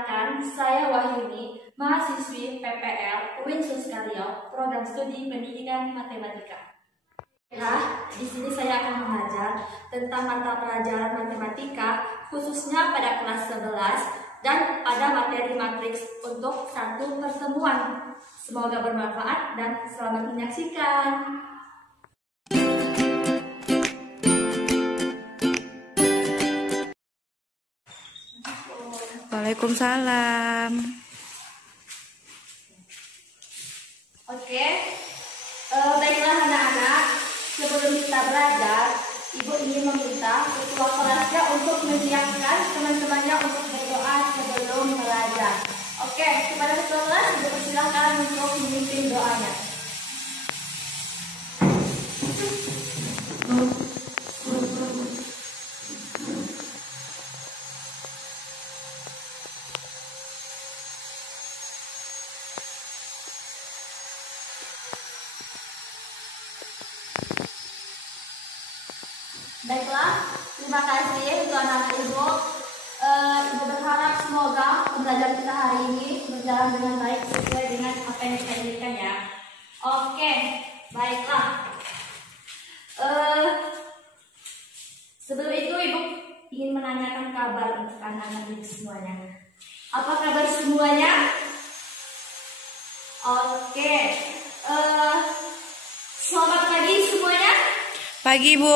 Perkenalkan, saya Wahyuni, mahasiswi PPL UIN Suskaryo, Program Studi Pendidikan Matematika. Di sini saya akan mengajar tentang mata pelajaran matematika, khususnya pada kelas 11 dan pada materi matriks untuk satu pertemuan. Semoga bermanfaat dan selamat menyaksikan. Waalaikumsalam. Oke, baiklah anak-anak, sebelum kita belajar, Ibu ingin meminta ketua kelasnya untuk menyiapkan teman-temannya untuk berdoa sebelum belajar. Oke, kepada ketua kelas, Ibu persilakan untuk memimpin doanya. Baiklah, terima kasih untuk anak-anak Ibu. Ibu berharap semoga pembelajaran kita hari ini berjalan dengan baik sesuai dengan apa yang kita inginkan ya. Oke, baiklah. Sebelum itu Ibu ingin menanyakan kabar untuk anak-anak Ibu semuanya. Apa kabar semuanya? Oke, selamat pagi semuanya. Pagi, Bu.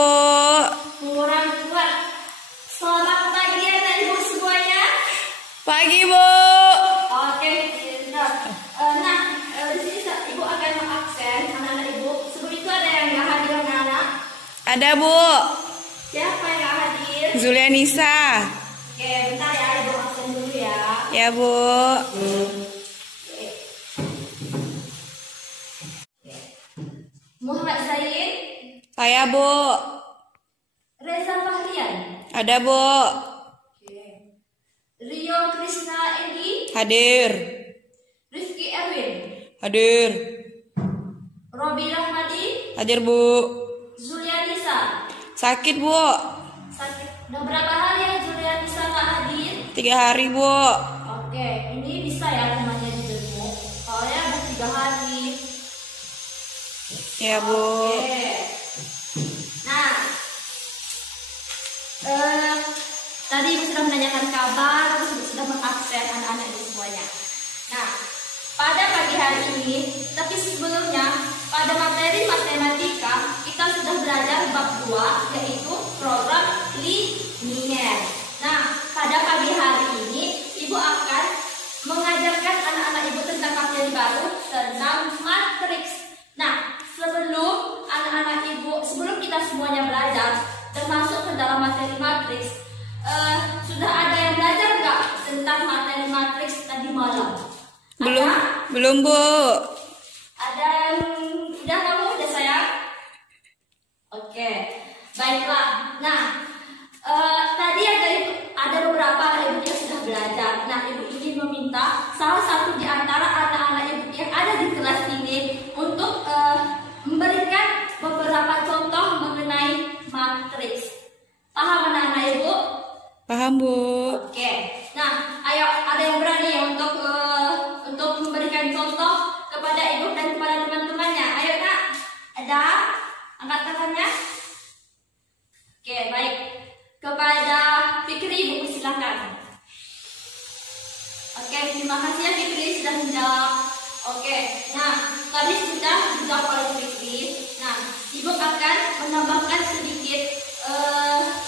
Kurang kuat. Selamat pagi anak Ibu semuanya. Pagi, Bu. Oke, pintar. Nah, di sini Ibu akan mengabsen anak-anak Ibu. Sebelum itu ada yang nggak hadir anak-anak? Ada, Bu. Siapa yang nggak hadir? Zulianisa. Oke, bentar ya, Ibu absen dulu ya. Ya, Bu. Muhammad Zain. Saya, Bu. Reza Fahrian. Ada, Bu. Oke. Rio Krishna Egi. Hadir. Rizky Erwin. Hadir. Robi Rahmadi. Hadir, Bu. Zulianisa. Sakit, Bu. Sakit. Udah berapa hari ya Zulianisa nggak hadir? 3 hari, Bu. Oke, ini bisa ya rumahnya dijenguk. Soalnya udah 3 hari. Ya, Bu. Oke. Nah, tadi Ibu sudah menanyakan kabar, terus Ibu sudah mengabsen anak-anak Ibu semuanya. Nah, pada pagi hari ini, tapi sebelumnya pada materi matematika kita sudah belajar bab 2, yaitu program linier. Nah, pada pagi hari ini Ibu akan mengajarkan anak-anak Ibu tentang materi baru tentang matriks. Nah, sebelum kita semuanya belajar dan masuk ke dalam materi matriks, sudah ada yang belajar nggak tentang materi matriks tadi malam? Belum, Ada? belum, Bu. Ada yang udah, kamu udah sayang? Oke, baiklah. Nah, tadi ada beberapa ibu yang sudah belajar. Nah, Ibu ingin meminta salah satu di antara anak-anak Ibu yang ada di kelas ini untuk memberikan beberapa contoh mengenai matriks. Paham anak-anak Ibu? Paham, Bu. Oke. Nah, ayo, ada yang berani ya untuk memberikan contoh kepada Ibu dan kepada teman-temannya. Ayo, Kak. Ada? Angkat tangannya. Oke, baik. Kepada Fikri, Ibu silakan. Oke, terima kasih ya Fikri sudah menjawab. Oke, nah tadi sudah dijawab oleh Fikri. Nah, Ibu akan menambahkan sedikit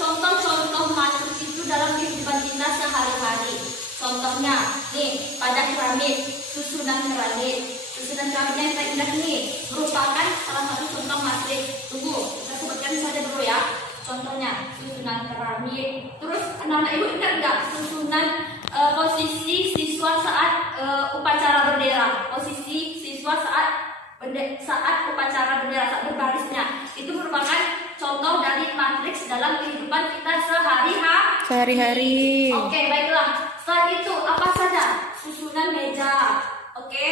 contoh-contoh matriks itu dalam kehidupan kita sehari-hari. Contohnya, nih pada piramid, susunan piramid. Susunan piramid yang saya indah nih merupakan salah satu contoh matriks. Tunggu, kita sebutkan saja dulu ya. Contohnya susunan piramid. Terus anak-anak Ibu ingat nggak susunan posisi siswa saat upacara bendera? Posisi siswa saat upacara bendera, saat berbarisnya. Itu merupakan contoh dari matriks dalam kehidupan kita sehari-hari. Oke, baiklah. Setelah itu apa saja? Susunan meja. Oke,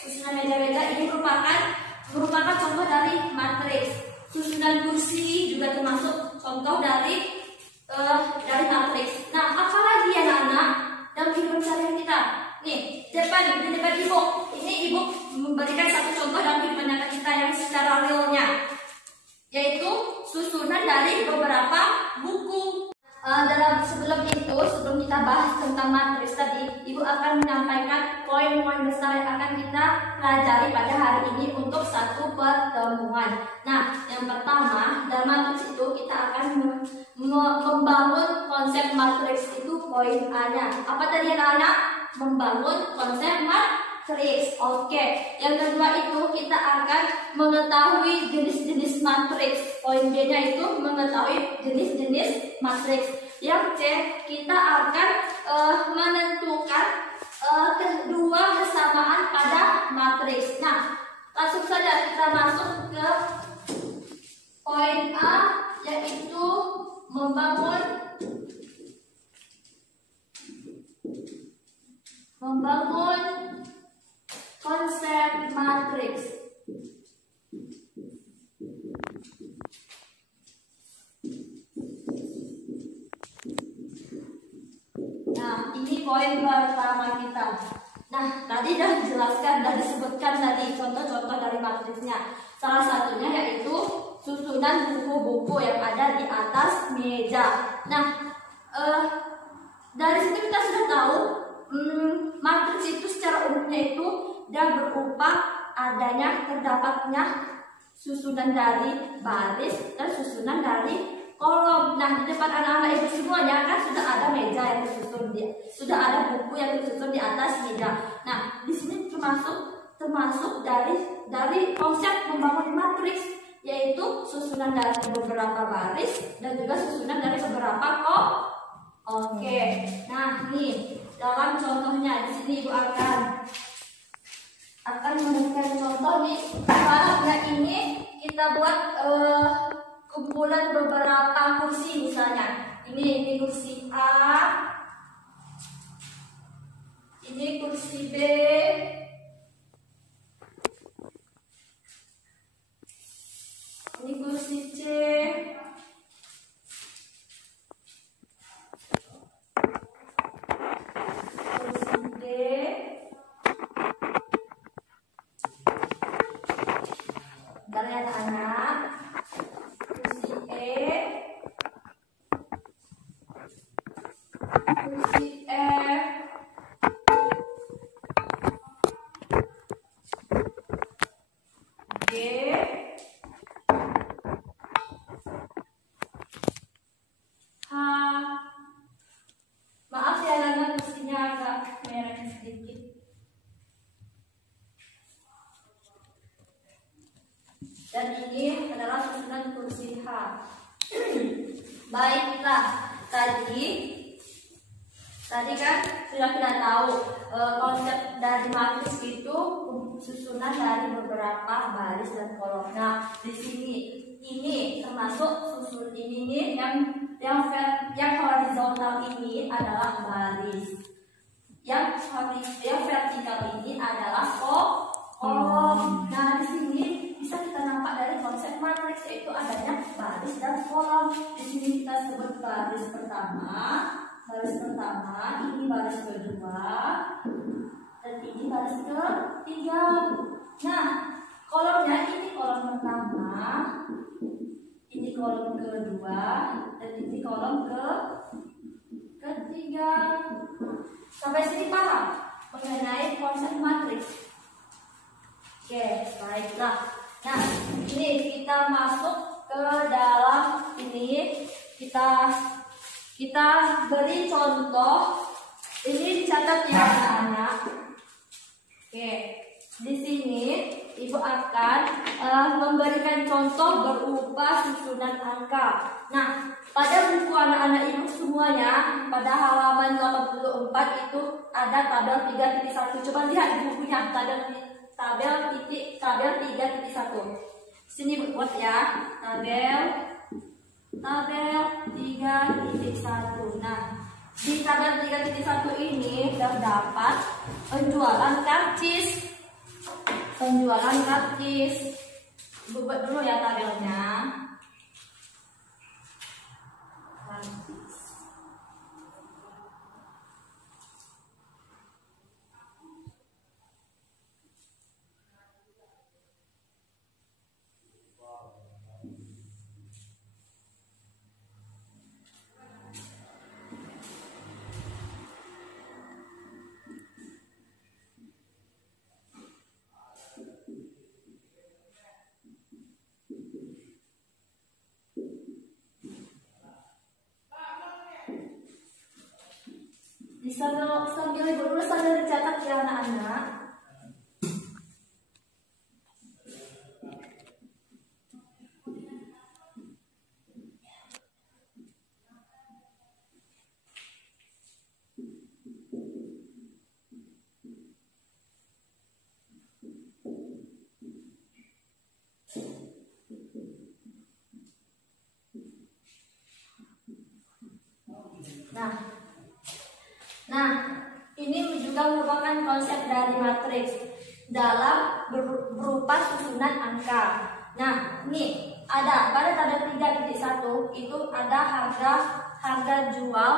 susunan meja-meja ini merupakan contoh dari matriks. Susunan kursi juga termasuk contoh dari matriks. Nah, apalagi ya anak-anak dalam kehidupan sehari-hari kita. Nih, di depan ibu, ini ibu memberikan satu contoh dalam kehidupan nyata kita yang secara realnya, yaitu susunan dari beberapa buku. Sebelum kita bahas tentang matriks tadi, ibu akan menyampaikan poin-poin besar yang akan kita pelajari pada hari ini untuk satu pertemuan. Nah, yang pertama, dalam matriks itu kita akan membangun konsep matriks itu poin A-nya. Apa tadi anak-anak? Membangun konsep matriks. Oke. Yang kedua itu kita akan mengetahui jenis-jenis matriks. Poin B-nya itu mengetahui jenis-jenis matriks. Yang C, kita akan menentukan kedua kesamaan pada matriks. Nah, langsung saja kita masuk ke poin A, yaitu membangun konsep matriks. Nah, ini poin pertama kita. Nah, tadi sudah dijelaskan, sudah disebutkan tadi contoh-contoh dari matriksnya. Salah satunya yaitu susunan buku-buku yang ada di atas meja. Nah, dari sini kita sudah tahu matriks itu secara umumnya itu dan berupa terdapatnya susunan dari baris dan susunan dari kolom. Nah, di depan anak-anak ibu semuanya kan sudah ada meja yang tersusun sudah ada buku yang tersusun di atas meja. Nah, di sini termasuk dari konsep membangun matriks, yaitu susunan dari beberapa baris dan juga susunan dari beberapa kolom. Oke. Nah, nih dalam contohnya di sini ibu akan memberikan contoh nih. Misalnya ini kita buat kumpulan beberapa kursi misalnya. Ini kursi A, ini kursi B, ini kursi C, kursi D, bentar ya anak-anak. Kursi E, kursi F, G, H. Maaf ya anak-anak, kursinya agak merah sedikit. Dan ini adalah susunan kursi H. Baiklah, tadi kan sudah kita tahu konsep dari matriks itu susunan dari beberapa baris dan kolom. Nah, di sini ini termasuk susun ini nih yang horizontal ini adalah baris. Yang vertikal ini adalah kolom. Nah, di sini bisa kita nampak dari konsep matriks, yaitu adanya baris dan kolom. Di sini kita sebut baris pertama, ini baris kedua, dan ini baris ketiga. Nah, kolomnya ini kolom pertama, ini kolom kedua, dan ini kolom ketiga. Sampai sini paham mengenai konsep matriks? Oke, baiklah. Nah, ini kita masuk ke dalam ini, kita beri contoh. Ini dicatat ya anak-anak. Oke, di sini ibu akan memberikan contoh berupa susunan angka. Nah, pada buku anak-anak ibu semuanya, pada halaman 84 itu ada tabel 3.1. Coba lihat di bukunya, tabel 3.1. Sini buat ya, tabel 3.1. Nah, di tabel 3.1 ini terdapat penjualan karcis. Buat dulu ya tabelnya. Bisa sambil dulu sambil dicatat ya anak-anak. Nah, ini juga merupakan konsep dari matriks dalam berupa susunan angka. Nah, ini ada pada tabel 3.1 itu ada harga jual,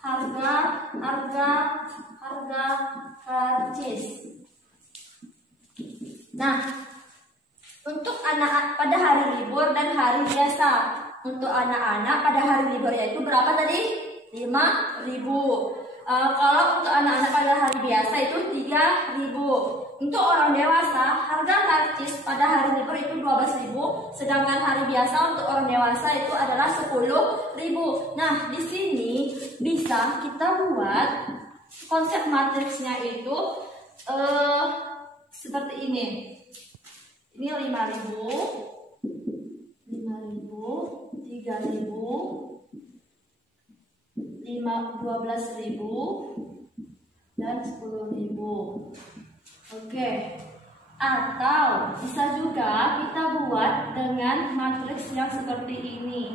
harga karcis. Nah, untuk anak pada hari libur dan hari biasa, untuk anak-anak pada hari libur yaitu berapa tadi? 5.000. Kalau untuk anak-anak pada hari biasa itu 3.000. Untuk orang dewasa, harga karcis pada hari libur itu 12.000, sedangkan hari biasa untuk orang dewasa itu adalah 10.000. Nah, di sini bisa kita buat konsep matriksnya itu seperti ini. Ini 5.000, 3.000, 12.000 dan 10.000. Oke. Atau bisa juga kita buat dengan matriks yang seperti ini.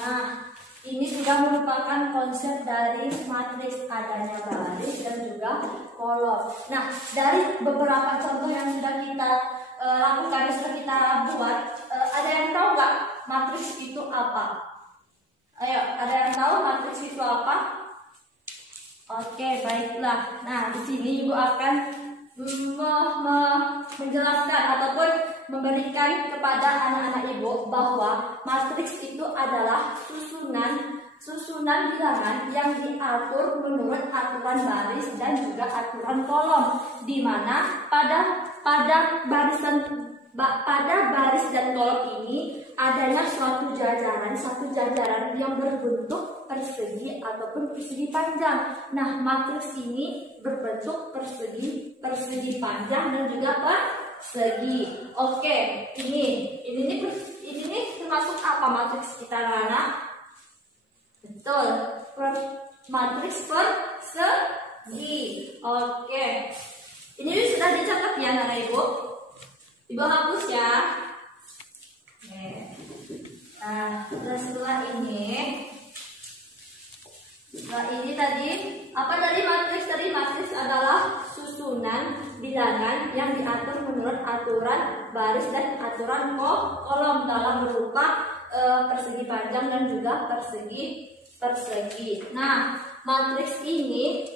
Nah, ini juga merupakan konsep dari matriks, adanya baris dan juga kolom. Nah, dari beberapa contoh yang sudah kita lakukan, sudah kita buat, ada yang tahu nggak matriks itu apa? Ayo, ada yang tahu matriks itu apa? Oke, baiklah. Nah, di sini Ibu akan menjelaskan ataupun memberikan kepada anak-anak Ibu bahwa matriks itu adalah susunan bilangan yang diatur menurut aturan baris dan juga aturan kolom, di mana pada baris dan kolom ini adanya suatu jajaran yang berbentuk persegi ataupun persegi panjang. Nah, matriks ini berbentuk persegi panjang dan juga persegi. Oke, ini termasuk apa matriks kita, anak? Betul, matriks persegi. Oke, ini sudah dicatat ya anak Ibu. Ibu hapus ya. Oke. Nah, setelah ini tadi apa tadi matriks? Tadi matriks adalah susunan bilangan yang diatur menurut aturan baris dan aturan kolom dalam berupa persegi panjang dan juga persegi. Nah, matriks ini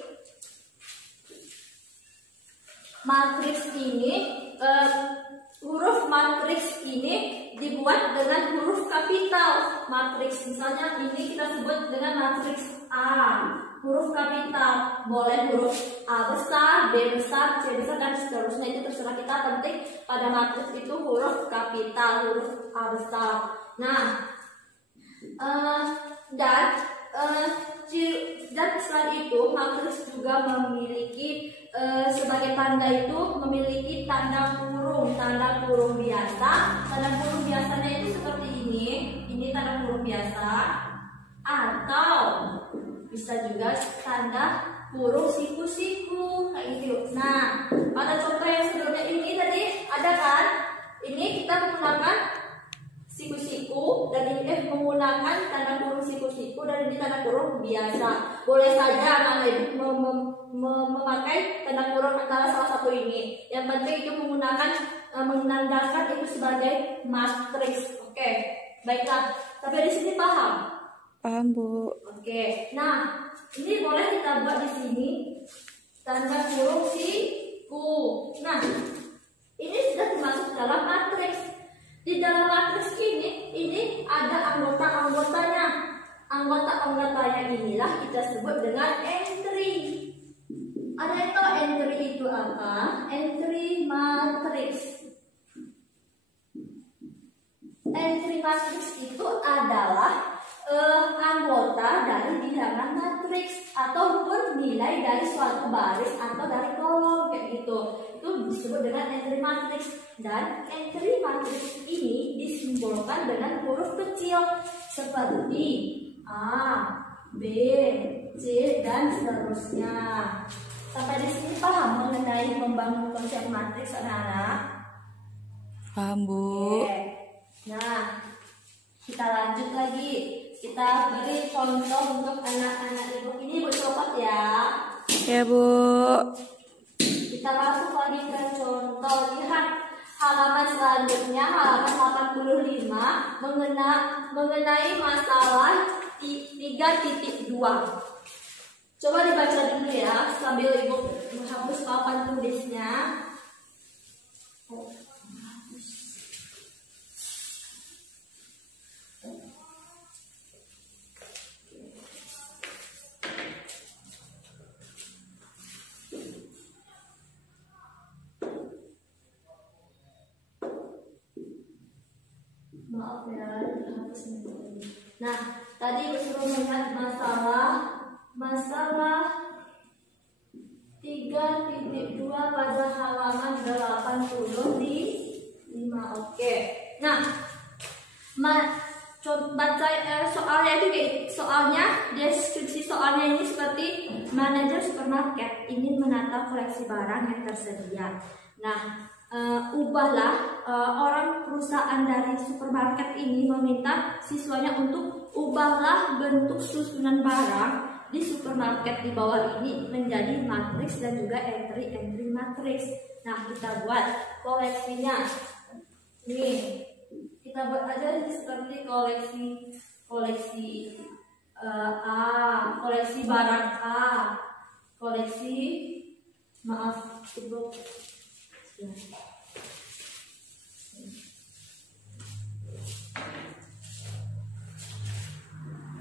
huruf matriks ini dibuat dengan huruf kapital matriks. Misalnya ini kita sebut dengan matriks A, huruf kapital. Boleh huruf A besar, B besar, C besar dan seterusnya, itu terserah kita. Penting pada matriks itu huruf kapital, huruf A besar. Nah, dan selain itu matriks juga memiliki sebagai tanda itu memiliki tanda kurung biasa. Tanda kurung biasanya itu seperti ini tanda kurung biasa, atau bisa juga tanda kurung siku-siku kayak gitu. Nah, pada contoh yang sebelumnya ini tadi ada kan, ini kita menggunakan siku-siku dan ini menggunakan tanda kurung siku-siku dan ini tanda kurung biasa. Boleh saja anak Ibu memakai tanda kurung antara salah satu ini. Yang penting itu menandakan itu sebagai matriks. Oke, baiklah. Sampai di sini paham? Paham, Bu. Oke. Nah, ini boleh kita buat di sini tanda kurung siku. Nah, ini sudah termasuk dalam matriks. Di dalam matriks ini ada anggota-anggotanya. Anggota-anggotanya inilah kita sebut dengan entry. Ada yang tahu entry itu apa? Entry matrix. Entry matrix itu adalah anggota dari bilangan matriks ataupun nilai dari suatu baris atau dari kolom kayak gitu. Itu disebut dengan entry matrix, dan entry matrix ini disimbolkan dengan huruf kecil seperti A, B, C, dan seterusnya. Sampai di sini paham mengenai membangun konsep matriks, anak-anak? Paham, Bu. Oke. Nah, kita lanjut lagi. Kita beri contoh untuk anak-anak ibu. Ini ibu coba ya. Ya, Bu. Kita langsung lagi ke contoh. Lihat halaman selanjutnya, halaman 85, mengenai masalah 3.2. Coba dibaca dulu ya, sambil ibu menghapus papan tulisnya. Maaf ya, dihapus ini. Nah, tadi disuruh melihat masalah 3.2 pada halaman 85. Oke. Nah, baca soalnya itu soalnya deskripsi soalnya ini seperti manajer supermarket ingin menata koleksi barang yang tersedia. Nah, ubahlah orang perusahaan dari supermarket ini meminta siswanya untuk ubahlah bentuk susunan barang di supermarket di bawah ini menjadi matriks dan juga entry matriks. Nah, kita buat koleksinya. Nih, kita buat aja seperti koleksi A, koleksi barang A, koleksi, maaf ibu.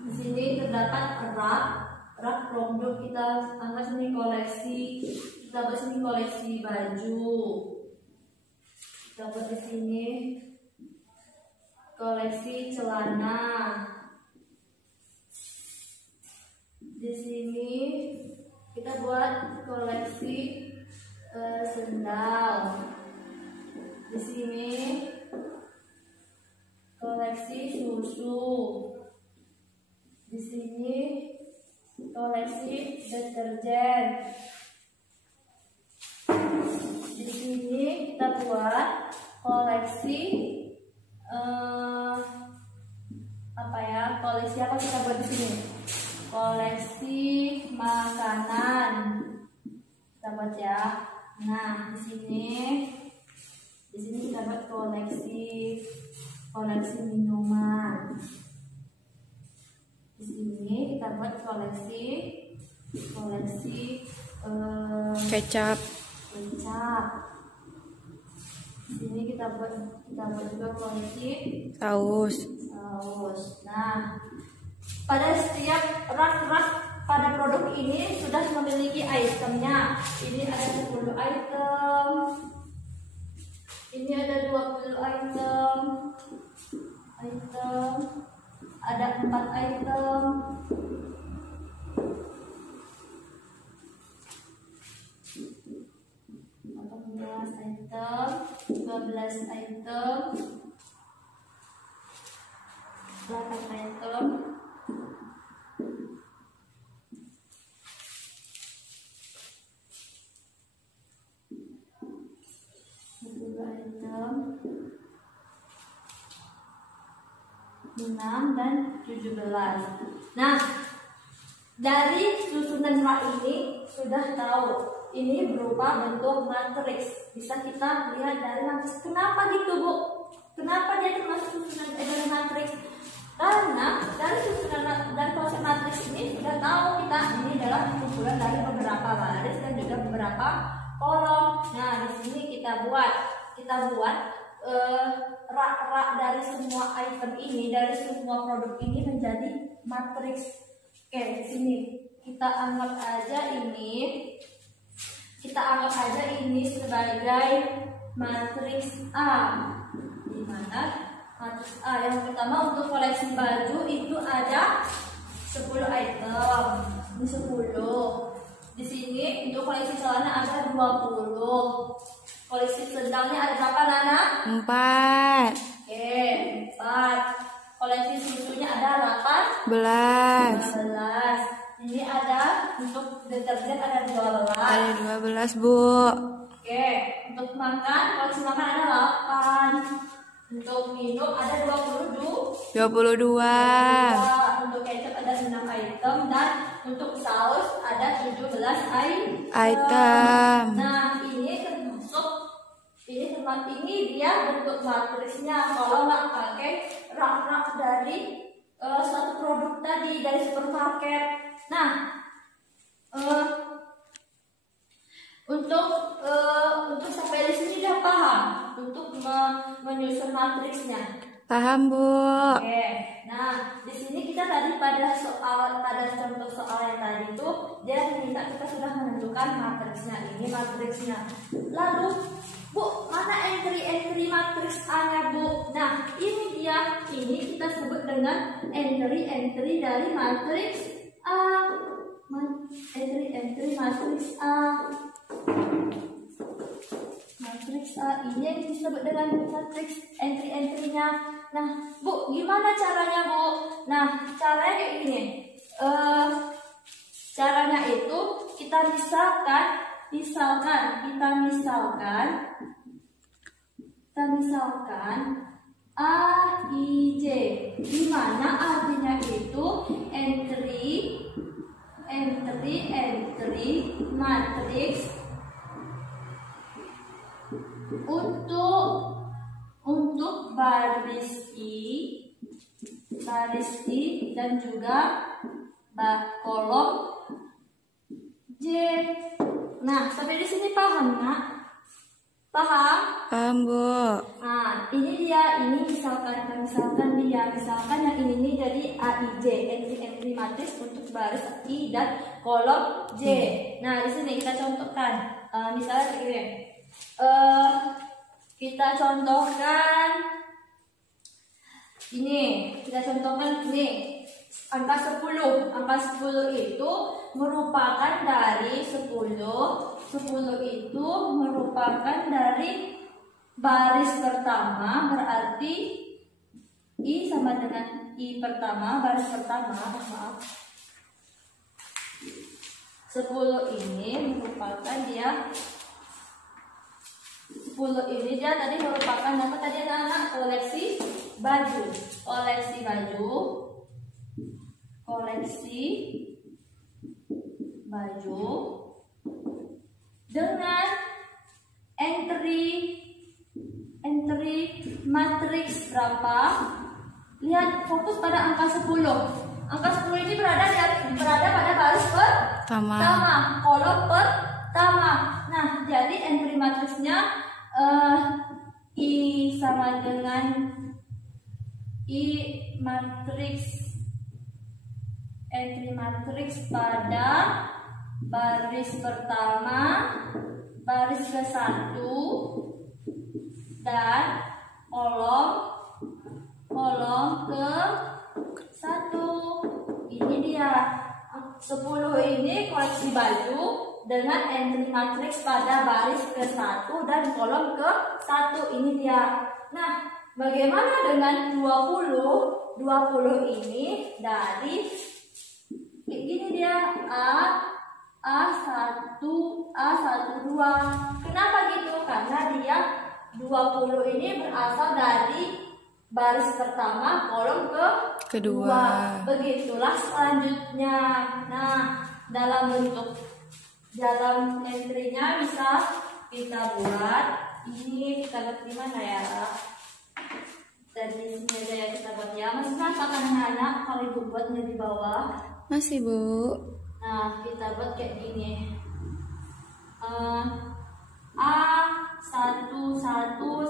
Di sini terdapat rak produk. Kita anggap ini koleksi. Kita buat sini koleksi baju. Kita buat di sini koleksi celana. Di sini kita buat koleksi sendal. Di sini koleksi susu. Di sini koleksi deterjen. Di sini kita buat koleksi koleksi apa kita buat di sini? Koleksi makanan. Kita buat ya. Nah, di sini kita buat koleksi minuman. Di sini kita buat koleksi Kecap. Di sini kita buat juga koleksi Saus. Nah, pada setiap rak pada produk ini sudah memiliki itemnya. Ini ada 10 item. Ini ada 20 item. Ada 4 item. Item, 12 item, 8 item, 2 item, 6 dan 17. Nah, dari susunan rak ini sudah tahu ini berupa bentuk matriks. Bisa kita lihat dari matriks. Kenapa gitu, Bu? Kenapa dia termasuk susunan dari matriks? Karena dari konsep matriks ini sudah tahu kita ini adalah kumpulan dari beberapa baris dan juga beberapa kolom. Nah, di sini kita buat rak-rak dari semua item ini, dari semua produk ini menjadi matriks. Oke, di sini kita anggap aja ini kita anggap aja ini sebagai matriks A. Di mana matriks A yang pertama untuk koleksi baju itu ada 10 item. Ini 10. Di sini untuk koleksi celana ada 20. Koleksi sendalnya ada berapa, Nana? 4. Oke, 4. Koleksi susunya ada 11. 12. Ini ada untuk deterjen ada 12. Ada 12, Bu. Oke, untuk makan, koleksi makan ada 8. Untuk minum ada 22. Untuk kecap ada 6 item dan untuk saus ada 17 Item. Nah, ini dia bentuk matriksnya. Kalau nggak pakai rak-rak dari suatu produk tadi dari supermarket. Nah, untuk sampai di sini udah paham untuk menyusun matriksnya. Paham, Bu. Oke, nah di sini kita tadi pada contoh soal yang tadi itu dia minta kita sudah menentukan matriksnya. Ini matriksnya. Lalu, Bu, mana entry matriks A-nya, Bu? Nah, ini dia. Ini kita sebut dengan entry dari matriks A. Entry matriks A. Matriks A ini yang disebut dengan matriks entry-nya. Nah, Bu, gimana caranya, Bu? Nah, caranya kayak gini. Caranya itu kita misalkan A, I, J. Di mana artinya itu entry matriks untuk baris I dan juga kolom J. Nah, sampai di sini paham, Nak? Paham? Paham, Bu. Nah, ini dia. Ini misalkan yang ini jadi AIJ, entry matriks untuk baris I dan kolom J. Nah, di sini kita contohkan. Misalnya kayak gini. Kita contohkan ini angka 10. Angka 10 itu merupakan dari 10 itu merupakan dari baris pertama, berarti I sama dengan I pertama, baris pertama, maaf. 10 ini merupakan dia 10 ini dia tadi merupakan apa tadi anak-anak? Koleksi baju dengan entry matriks berapa? Lihat, fokus pada angka 10. Angka 10 ini berada pada baris pertama, kolom pertama. Nah, jadi entry matriksnya I sama dengan entry matriks pada baris pertama, baris ke-1 dan kolom ke-1. Ini dia 10 ini koleksi baju dengan entry matriks pada baris ke-1 dan kolom ke-1. Ini dia. Nah, bagaimana dengan 20? 20 ini dari ini dia A1, A12. Kenapa gitu? Karena dia 20 ini berasal dari baris pertama, kolom kedua. Begitulah selanjutnya. Nah, dalam entry-nya bisa kita buat. Ini kita buat di mana ya? Dan di sini aja ya kita buat ya. Masih nampak kan anak-anak kalau ibu buatnya di bawah? Masih, Bu. Nah, kita buat kayak gini. A11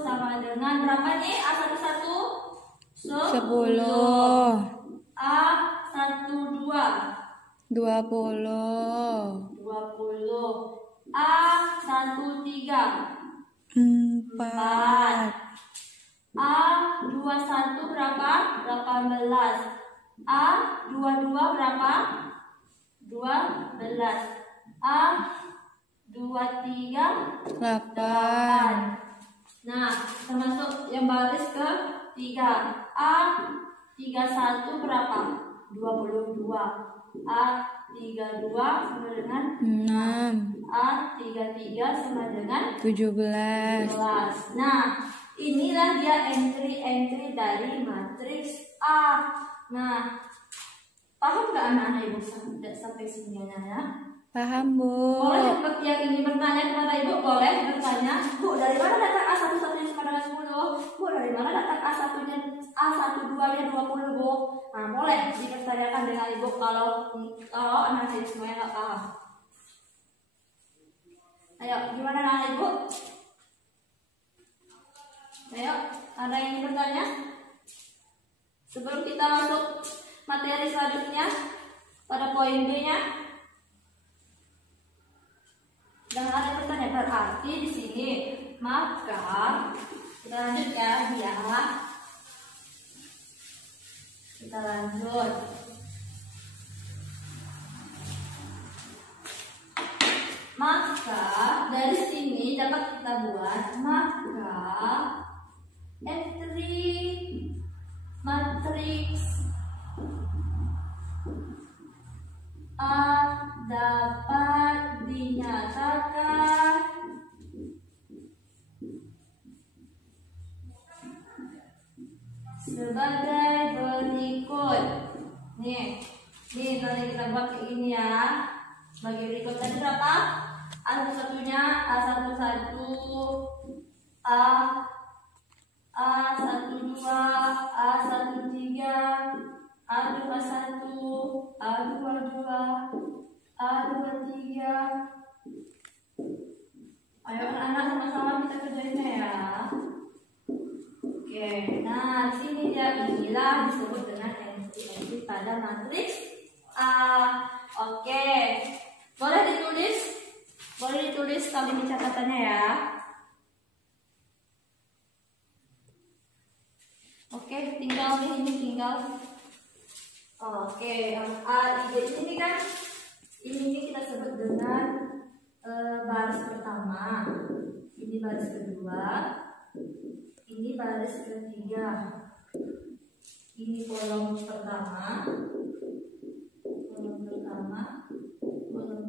sama dengan berapa nih? A11 10. A12 20. A13 4 A21 berapa? 18. A22 berapa? 12. A23 8 Nah, termasuk yang baris ke 3. A31 berapa? 22. A32 sama dengan 6 A33 sama dengan 17 11. Nah, inilah dia entry-entry dari matriks A. Nah, paham nggak anak-anak ibu sampai sini anak-anak? Paham, Bu. Boleh yang ini bertanya kepada ibu, boleh bertanya, Bu, dari mana datang A11 sama dengan 10? Bu, dari mana datang A12-nya 20, Bu? Nah, boleh dipertanyakan dengan ibu kalau anak ibu semuanya nggak paham. Ayo, gimana anak ibu? Ayo, ada yang ingin bertanya? Sebelum kita masuk materi selanjutnya pada poin B-nya. Dan ada pertanyaan berarti di sini, maka kita lanjut ya, kita lanjut. Maka dari sini dapat kita buat maka entry matriks A dapat dinyatakan sebagai berikut. Nih tadi kita buat kayak gini ya. Sebagai berikut tadi berapa? A1-nya A11 A12 A13 A21 A22 A23. Ayo anak-anak sama-sama kita kerjainnya ya. Oke, nah di sini dia inilah disebut dengan entry pada matriks A. Oke, boleh ditulis kali ini catatannya ya. Oke, tinggal di sini. Oke, A di sini kan ini kita sebut dengan baris pertama, ini baris kedua, ini baris ketiga, ini kolom pertama, kolom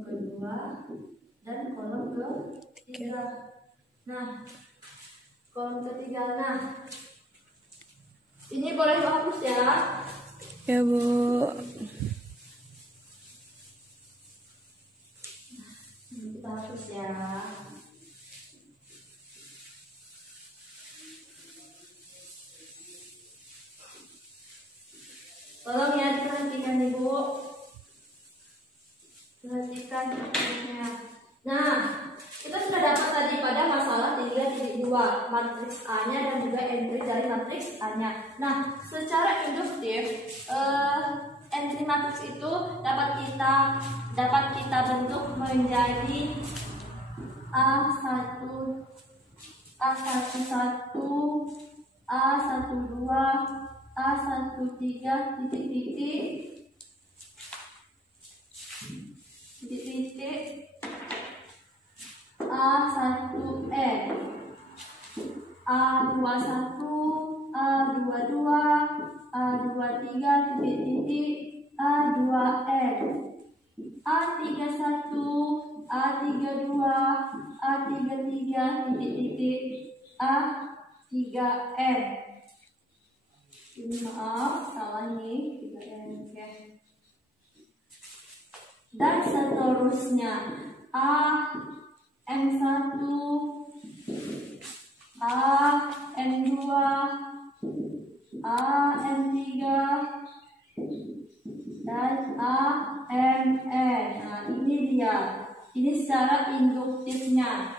kedua, dan kolom ketiga. Nah, kolom ketiga, ini boleh dihapus ya. Ya, Bu. Kita hapus ya. Tolong ya diperhatikan ibu. Perhatikan perhatiannya. Nah, kita sudah dapat tadi pada masalah 3.2 matriks A-nya dan juga entry dari matriks A-nya. Nah, secara induktif entry matriks itu dapat kita bentuk menjadi A1 A11 A12 A13 titik A1N A21 A22 A23 titik A2N A31 A32 A33 titik A3N. Ini maaf salah nih 3N. Oke. Dan seterusnya AM1 AM2 AM3 dan AMN. Nah, ini dia. Ini secara induktifnya.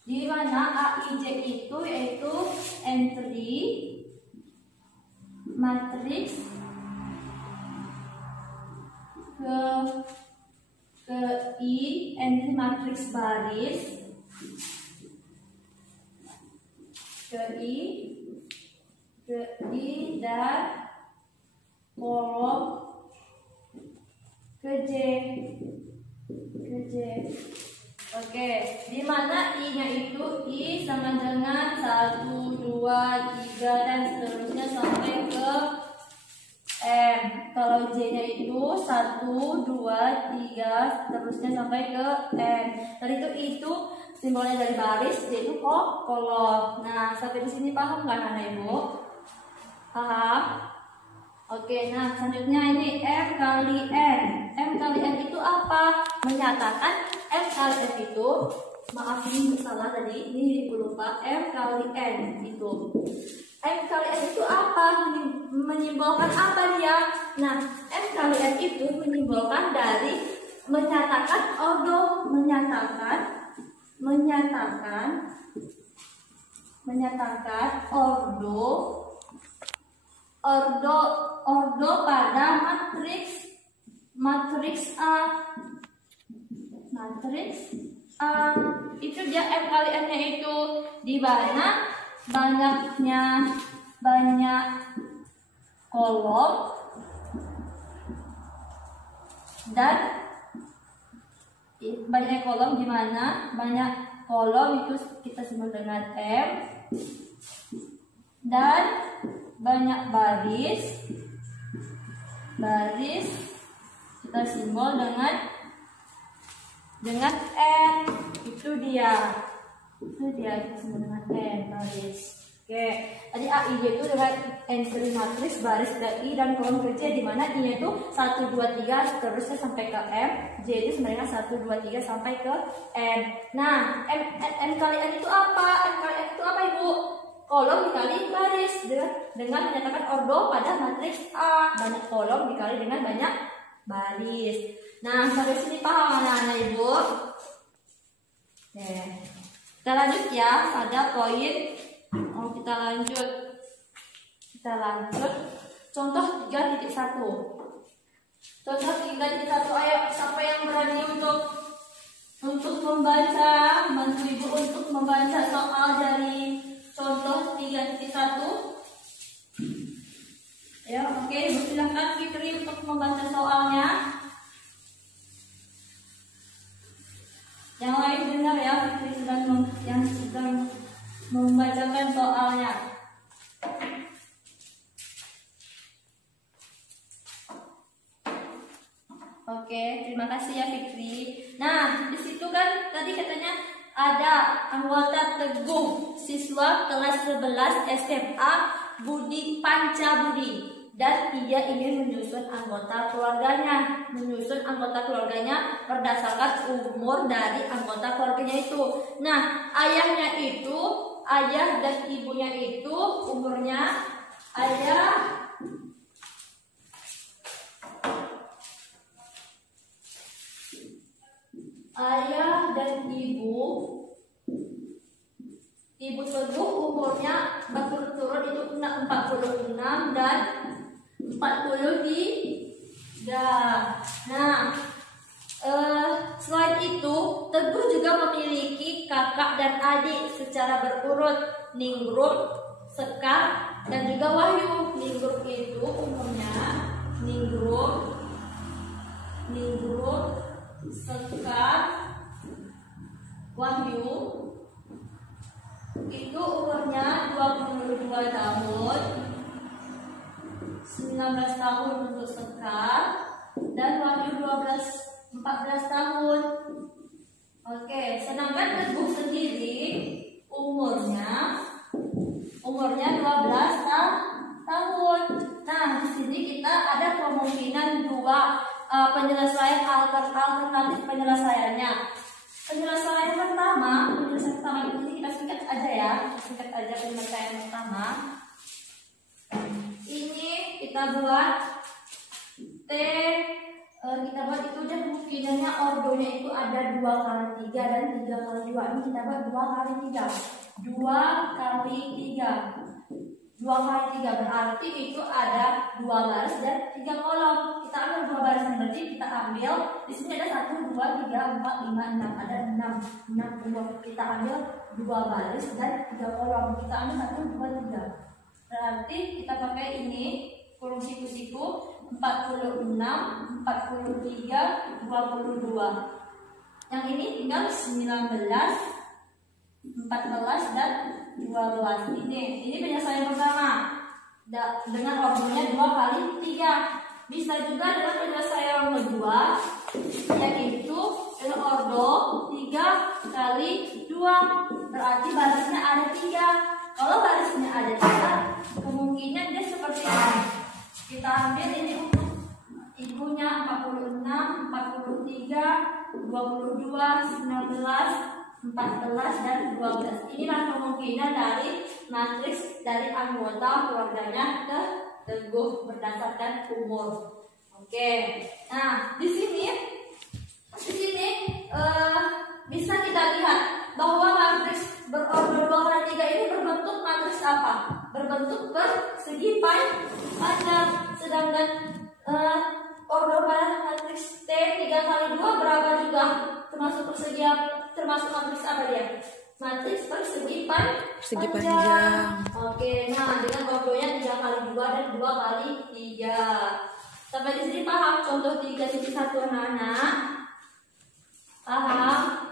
Di mana AIJ itu yaitu entry matriks ke I, N ini matriks baris, ke I dan kolom ke J. Oke, di mana I-nya itu I sama dengan 1, 2, 3 dan seterusnya sampai ke M. Kalau J-nya itu 1, 2, 3 seterusnya sampai ke M. Tadi itu simbolnya dari baris, J itu kolom. Nah, sampai di sini paham kan Anak Ibu? Paham? Oke, nah selanjutnya ini M kali N. M kali N itu apa? Menyatakan M kali N itu, maaf ini salah tadi, ini lupa. M kali N itu. M kali N itu apa? Menyimbolkan apa dia? Nah, M kali N itu menyimbolkan dari menyatakan ordo, menyatakan ordo pada matriks A. Itu dia M kali N-nya itu, di mana banyak kolom dan banyak kolom, di mana banyak kolom itu kita sebut dengan M, dan banyak baris kita simbol dengan N. Itu dia kita simbol dengan N, baris. Oke, tadi AI itu dengan entry matriks baris dari I dan kolom kerja, di mana I itu 1, 2, 3 seterusnya sampai ke M, J itu sebenarnya 1, 2, 3 sampai ke N. Nah, M kali N itu apa? M kali N itu apa Ibu? Kolom dikali baris dengan menyatakan ordo pada matriks A. Banyak kolom dikali dengan banyak baris. Nah, sampai sini paham anak-anak Ibu? Oke. Kita lanjut ya pada poin. Kita lanjut. Contoh 3.1. Contoh 3.1. Ayo, siapa yang berani untuk membaca? Bantu Ibu untuk membaca soal dari contoh 3.1. Ya, oke, silakan Fitri untuk membaca soalnya. Yang lain dengar ya, Fitri sedang membacakan soalnya. Oke, terima kasih ya Fitri. Nah, di situ kan tadi katanya ada anggota Teguh, siswa kelas 11 SMA Budi Pancabudi, dan ia ingin menyusun anggota keluarganya. Berdasarkan umur dari anggota keluarganya itu. Nah, ayah dan ibunya itu umurnya, ayah dan ibu Teguh umurnya berturut-turut itu 46 dan 43. Nah, selain itu Teguh juga memiliki kakak dan adik secara berurut, Ningrum, Sekar, dan juga Wahyu. Ningrum itu umurnya Ningrum, Sekar, Wahyu itu umurnya 22 tahun, 19 tahun untuk Sekar, dan Wahyu 14 tahun. Oke, sedangkan Teguh sendiri umurnya 12 tahun. Nah, di sini kita ada kemungkinan dua penyelesaian alternatif penyelesaiannya. Penyelesaian pertama ini kita singkat aja ya. Penyelesaian pertama. Ini kita buat kita buat itu, dan kemungkinannya ordonya itu ada 2 kali 3 dan 3 kali 2. Ini kita buat 2 kali 3. 2 kali 3 berarti itu ada 2 baris dan 3 kolom. Kita ambil 2 baris berarti kita ambil di sini ada 1 2 3 4 5 6 ada 6 kolom. Kita ambil 2 baris dan 3 kolom. Kita ambil 1 2 3. Berarti kita pakai ini kurung siku-siku 46 43 22. Yang ini tinggal 19 14 dan 12. Ini penyelesaian pertama dengan ordernya 2 kali 3. Bisa juga dengan penyelesaian kedua yaitu dengan order 3 kali 2. Berarti barisnya ada 3. Kalau barisnya ada 3, kemungkinan dia seperti ini. Kita ambil ini untuk ibunya 46 43 22 19 14 dan 12. Inilah kemungkinan dari matriks dari anggota keluarganya ke Teguh berdasarkan umur. Oke. Nah, di sini bisa kita lihat bahwa matriks berorder 2 kali 3 ini berbentuk matriks apa? Berbentuk persegi panjang. Sedangkan order pada matriks T 3 kali 2 berapa juga? Termasuk persegi, termasuk matriks apa dia? Matriks persegi panjang. Oke, nah dengan ordernya 3 kali 2 dan 2 kali 3. Sampai di sini paham contoh 3.1 anak-anak? Paham?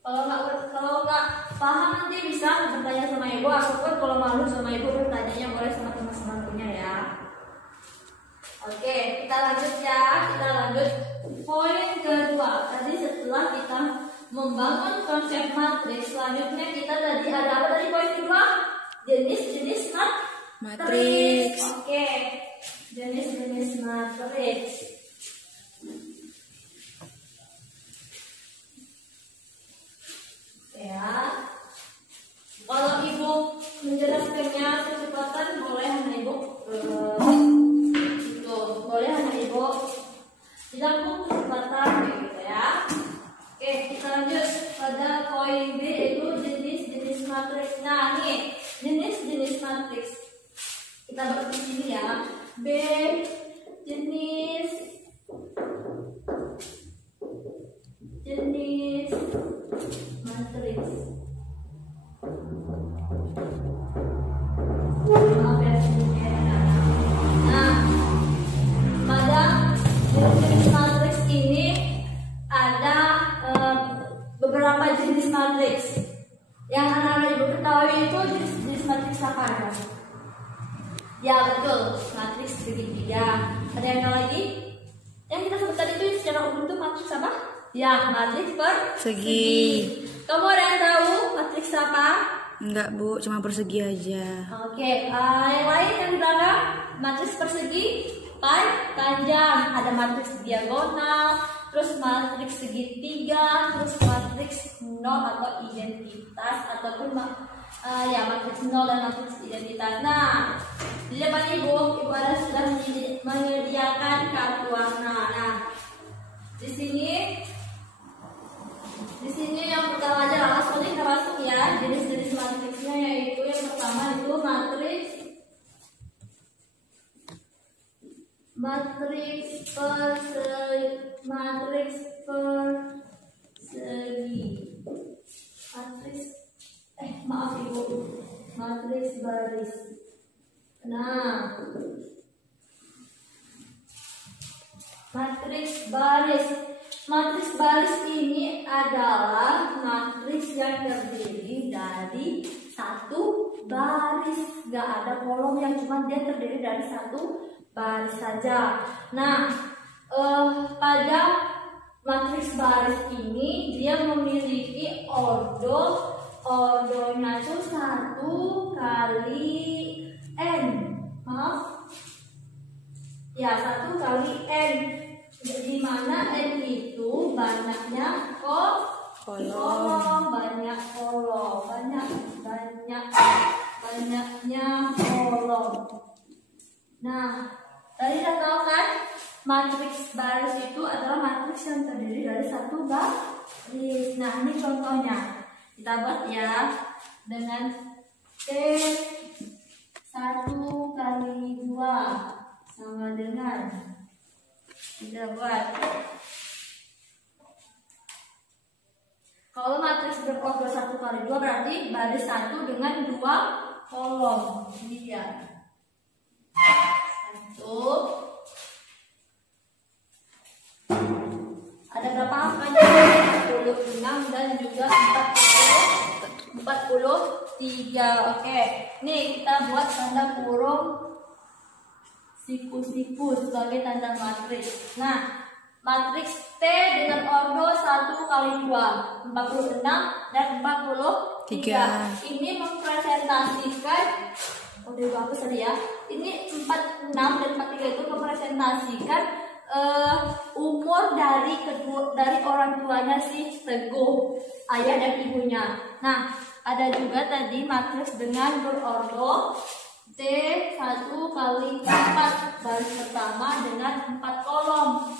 Kalau nggak paham nanti bisa bertanya sama ibu, ataupun kalau malu sama ibu bertanya boleh sama teman-temannya ya. Oke, kita lanjut ya. Kita lanjut poin kedua. Tadi setelah kita membangun konsep matriks, selanjutnya kita tadi ada apa tadi poin kedua? Jenis-jenis matriks. Oke, jenis-jenis matriks. Ya, kalau ibu menjelaskannya kecepatan boleh hanya ibu boleh hanya ibu tidak pun kecepatan gitu ya. Oke, kita lanjut pada poin B yaitu jenis-jenis matriks. Nah, nih jenis-jenis matriks kita bahas di sini ya. B jenis matriks. Maaf ya sebenarnya. Nah, pada jenis matriks ini ada beberapa jenis matriks. Yang anak-anak ibu ketahui itu jenis matriks apa aja? Ya betul, matriks segitiga. Ada yang tahu lagi? Yang kita sebut tadi itu secara umum itu matriks apa? Ya, matriks persegi. Kamu ada yang tahu matriks apa? Enggak Bu, cuma persegi aja. Oke, yang lain yang di belakang matriks persegi panjang. Ada matriks diagonal, terus matriks segitiga, terus matriks nol atau identitas ataupun matriks nol dan matriks identitas. Nah, di depan ibu ada sudah menyediakan kartu warna. Nah, di sini yang pertama aja langsung kita masuk ya jenis-jenis matriksnya, yaitu yang pertama itu matriks persegi, matriks baris. Nah, matriks baris ini adalah matriks yang terdiri dari satu baris, nggak ada kolom, yang cuma dia terdiri dari satu baris saja. Nah, pada matriks baris ini dia memiliki ordernya itu 1 kali n. Maaf. Ya, 1 kali n. Di mana n itu banyaknya kolom, banyaknya kolom. Nah, tadi udah tahu kan, matriks baris itu adalah matriks yang terdiri dari satu baris. Nah, ini contohnya. Kita buat ya dengan T Kita buat. Kalau matriks berordo 1 kali 2 berarti baris 1 dengan 2 kolom. Ini dia. 1. Ada berapa angkanya? 46 dan juga 43. Oke. Nih kita buat tanda kurung siku-siku sebagai tanda matriks. Nah, matriks T dengan ordo 1 kali 2, 46 dan 43. Ini mempresentasikan, udah bagus tadi ya. Ini 46 dan 43 itu mempresentasikan umur dari orang tuanya si Teguh, ayah dan ibunya. Nah, ada juga tadi matriks dengan berordo T1 kali 4, baris pertama dengan 4 kolom.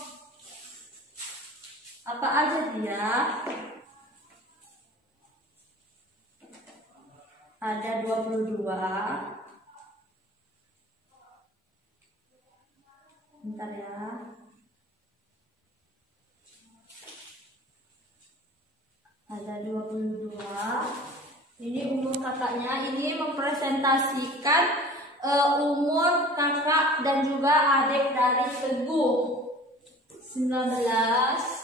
Apa aja dia? Ada 22. Bentar ya. Ada 22. Ini umur kakaknya. Ini mempresentasikan umur kakak dan juga adik dari Teguh. 19.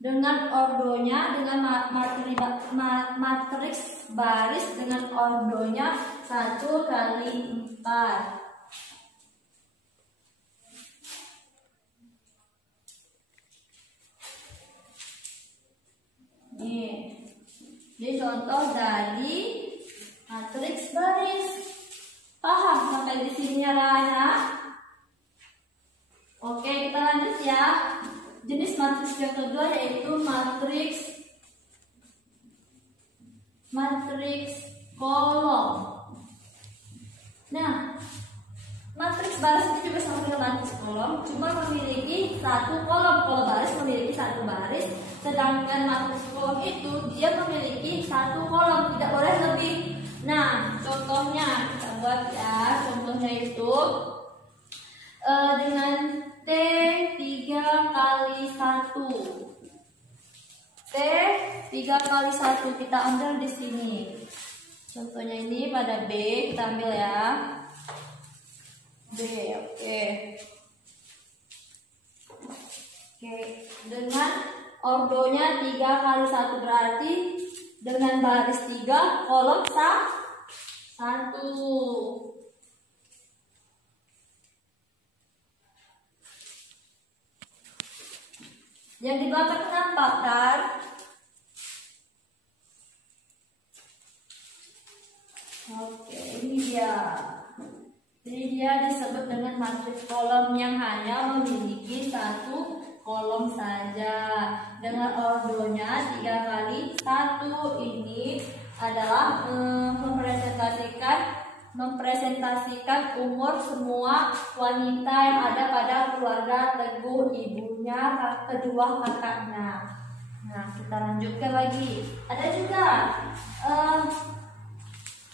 Dengan ordonya, dengan matriks baris dengan ordonya 1 kali 4. Ini contoh dari matriks baris. Paham sampai di sini ya, Rana? Oke, kita lanjut ya. Jenis matriks yang kedua yaitu matriks kolom. Nah, matriks baris ini juga sama dengan matriks kolom, cuma memiliki 1 kolom. Kalau baris memiliki 1 baris, sedangkan matriks kolom itu dia memiliki 1 kolom, tidak boleh lebih. Nah, contohnya kita buat ya. Contohnya itu dengan T 3 kali 1. T 3 kali 1 kita ambil di sini. Contohnya ini pada B, kita ambil ya. B, oke. Oke, dengan ordonya 3 kali 1 berarti dengan baris 3 kolom 1. Yang di belakang kenapa, kan? Oke, ini dia. Jadi dia disebut dengan matriks kolom yang hanya memiliki 1 kolom saja. Dengan ordonya 3 kali 1 ini adalah mempresentasikan umur semua wanita yang ada pada keluarga Teguh, ibunya, kedua kakaknya. Nah, kita lanjutkan lagi. Ada juga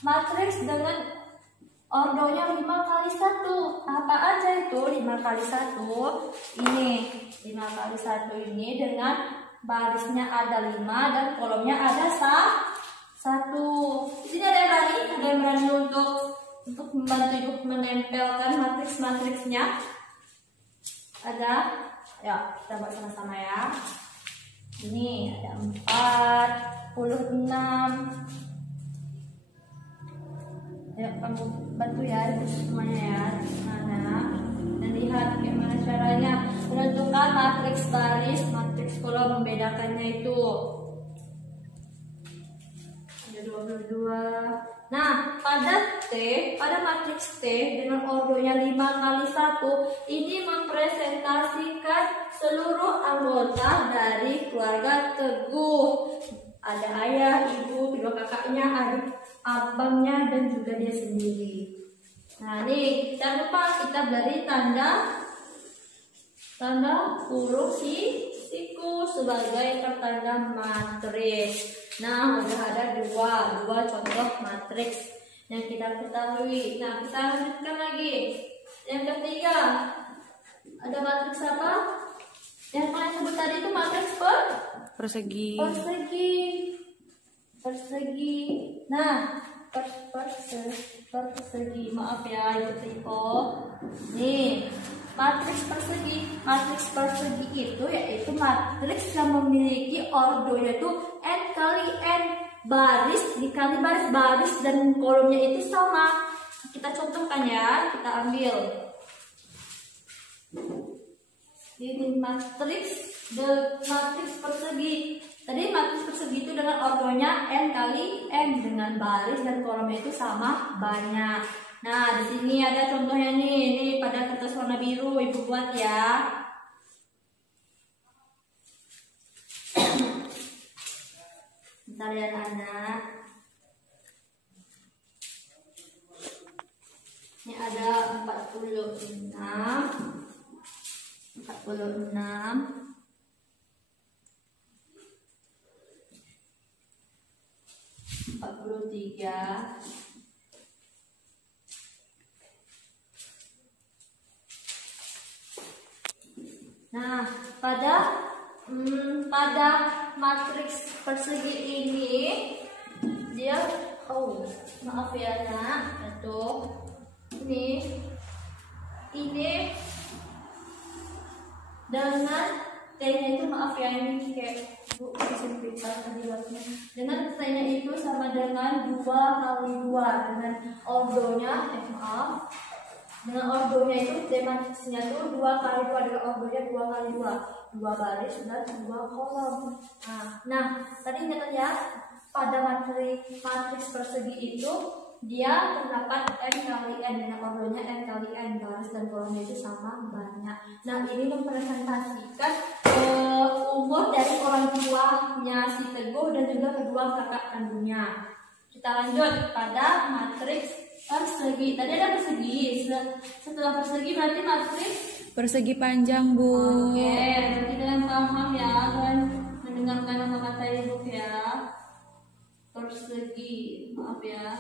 matriks dengan ordonya 5 kali 1. Apa aja itu 5 kali 1? Ini 5 kali 1 ini dengan barisnya ada 5 dan kolomnya ada 1. Di sini ada yang berani untuk membantu ibu menempelkan matriks-matriksnya. Ada? Ya, kita buat sama-sama ya. Ini ada 46. Ayo kamu bantu ya itu semuanya ya. Mana? Dan lihat bagaimana caranya menentukan matriks baris, matriks kolom, membedakannya itu. Ada 22. Nah, pada matriks T dengan ordonya 5 kali 1 ini mempresentasikan seluruh anggota dari keluarga Teguh. Ada ayah, ibu, kedua kakaknya, adik, abangnya, dan juga dia sendiri. Nah, nih, jangan lupa kita beri tanda kurung siku sebagai pertanda matriks. Nah, udah ada dua contoh matriks yang kita ketahui. Nah, kita lanjutkan lagi. Yang ketiga, ada matriks apa? Yang kalian sebut tadi itu matriks Persegi. Persegi. Nah, persegi. Maaf ya, itu typo. Nih, matriks persegi. Matriks persegi itu yaitu matriks yang memiliki ordonya itu n kali n, baris dikali baris dan kolomnya itu sama. Kita contohkan ya, kita ambil ini matriks persegi. Tadi matriks persegi itu dengan ordonya n kali n dengan baris dan kolomnya itu sama banyak. Nah, di sini ada contohnya nih. Ini pada kertas warna biru Ibu buat ya. Bentar ya anak. Ini ada 46 43. Nah, pada matriks persegi ini dia maaf ya nak, ini dengan T-nya itu maaf ya, ini kayak Bu dengan T-nya itu sama dengan 2 kali 2 dengan ordonya dengan ordonya itu matriksnya itu 2 kali 2 dengan ordonya 2 kali 2 baris dan 2 kolom. Nah tadi ingat ya, pada matriks persegi itu dia terdapat n kali n dengan ordonya n kali n, baris dan kolomnya itu sama banyak. Nah ini mempresentasikan umur dari orang tuanya si Teguh dan juga kedua kakak kandungnya. Kita lanjut pada matriks persegi. Tadi ada persegi, setelah persegi berarti matriks persegi panjang, Bu. Oke, berarti kalian paham ya, kalian mendengarkan nama kata ibu ya. Persegi, maaf ya,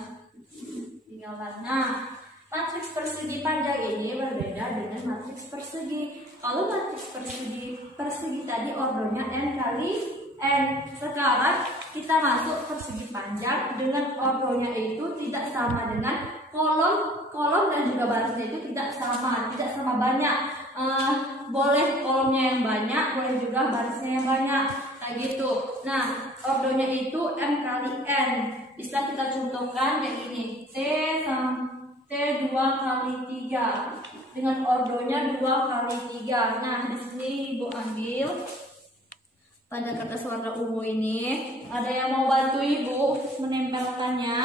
tinggalkan. Nah, matriks persegi panjang ini berbeda dengan matriks persegi. Kalau matriks persegi tadi ordonya n kali n. Sekarang kita masuk persegi panjang dengan ordonya itu tidak sama dengan kolom dan juga barisnya itu tidak sama banyak. Boleh kolomnya yang banyak, boleh juga barisnya yang banyak, kayak gitu. Nah, ordonya itu m kali n. Bisa kita contohkan kayak gini, T 2 kali 3 dengan ordonya 2 kali 3. Nah, di sini Ibu ambil pada kertas warna ungu ini. Ada yang mau bantu Ibu menempelkannya?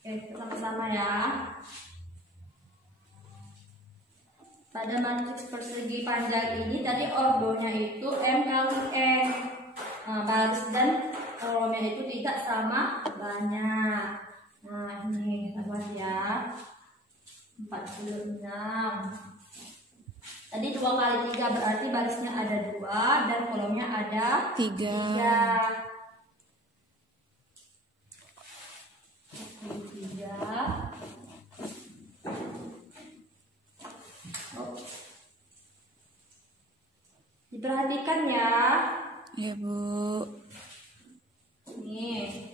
Oke, sama-sama ya. Pada matriks persegi panjang ini tadi ordonya itu m kali n, baris dan kolomnya itu tidak sama banyak. Nah ini buat ya, 46. Tadi 2 kali 3 berarti barisnya ada 2 dan kolomnya ada 3. Diperhatikan ya. Ya, Bu. Nih.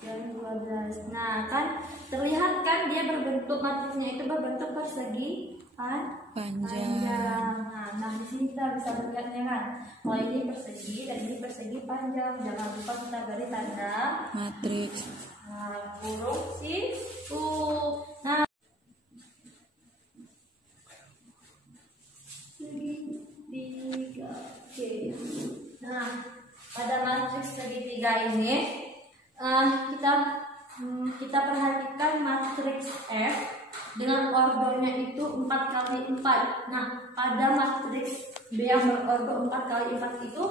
Dan 12. Nah, kan terlihat kan dia berbentuk matriksnya itu berbentuk persegi panjang. Nah, di sini kita bisa melihatnya kan. Kalau ini persegi dan ini persegi panjang. Jangan lupa kita beri tanda matriks. Kurung siku. Nah, segitiga. Oke. Nah, pada matriks segitiga ini kita perhatikan matriks F dengan ordonya itu 4 kali 4. Nah, pada matriks B yang berordo 4 kali 4 itu